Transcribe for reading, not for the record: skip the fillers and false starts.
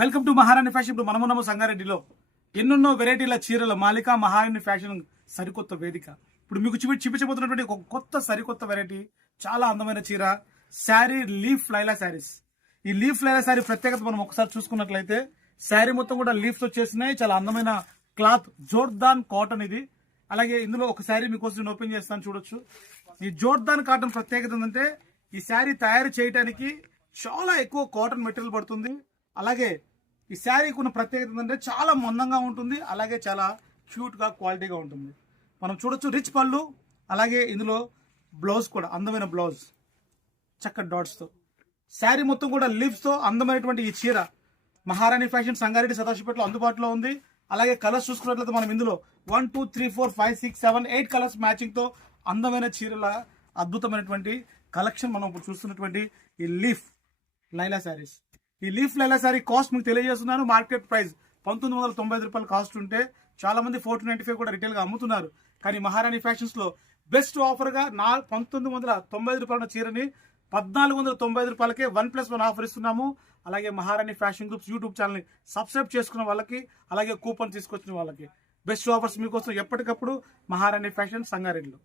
Welcome to మహారాణి fashion. ఇప్పుడు మనమున్నాము సంగారెడ్డిలో ఎన్నెన్నో వెరైటీల చీరల మాలిక మహారాణి ఫ్యాషన్ సరికొత్త వేదిక. ఇప్పుడు మీకు చూపించబోతున్నటువంటి ఒక కొత్త సరికొత్త వెరైటీ, చాలా అందమైన చీర, శారీ లీఫ్ లైలా శారీస్. ఈ లీఫ్ లైలా శారీ ప్రత్యేకత మనం ఒకసారి చూసుకున్నట్లయితే శారీ మొత్తం కూడా లీఫ్స్ వచ్చేసినాయి. చాలా అందమైన క్లాత్, జోర్దాన్ కాటన్ ఇది. అలాగే ఇందులో ఒక శారీ మీకోసం నేను ఓపెన్ చేస్తాను, చూడొచ్చు. ఈ జోర్దాన్ కాటన్ ప్రత్యేకత ఏంటంటే ఈ శారీ తయారు చేయడానికి చాలా ఎక్కువ కాటన్ మెటీరియల్ పడుతుంది. అలాగే ఈ శారీకి ఉన్న ప్రత్యేకత ఏంటంటే చాలా మందంగా ఉంటుంది, అలాగే చాలా క్యూట్గా క్వాలిటీగా ఉంటుంది. మనం చూడొచ్చు రిచ్ పళ్ళు, అలాగే ఇందులో బ్లౌజ్ కూడా అందమైన బ్లౌజ్ చక్కటి డాట్స్తో. శారీ మొత్తం కూడా లీవ్స్తో అందమైనటువంటి ఈ చీర మహారాణి ఫ్యాషన్ సంగారెడ్డి సదాశివపేటలో అందుబాటులో ఉంది. అలాగే కలర్స్ చూసుకున్నట్లయితే మనం ఇందులో 1 2 3 4 5 6 7 8 కలర్స్ మ్యాచింగ్తో అందమైన చీరల అద్భుతమైనటువంటి కలెక్షన్ మనం ఇప్పుడు చూస్తున్నటువంటి ఈ లీఫ్ లైలా శారీస్. ఈ లీఫ్ లైలా శారీ కాస్ట్ మీకు తెలియజేస్తున్నాను. మార్కెట్ ప్రైస్ 1995 రూపాయలు కాస్ట్ ఉంటే చాలా మంది 1495 కూడా రిటైల్ గా అమ్ముతున్నారు. కానీ మహారాణి ఫ్యాషన్స్ లో బెస్ట్ ఆఫర్ గా 1995 రూపాయల చీరని 1495 రూపాయలకే 1+1 ఆఫర్ ఇస్తున్నాము. అలాగే మహారాణి ఫ్యాషన్ గ్రూప్స్ యూట్యూబ్ ఛానల్ ని సబ్స్క్రైబ్ చేసుకున్న వాళ్ళకి, అలాగే కూపన్ తీసుకొచ్చిన వాళ్ళకి బెస్ట్ ఆఫర్స్ మీకోసం ఎప్పటికప్పుడు మహారాణి ఫ్యాషన్ సంగారెడ్డిలో.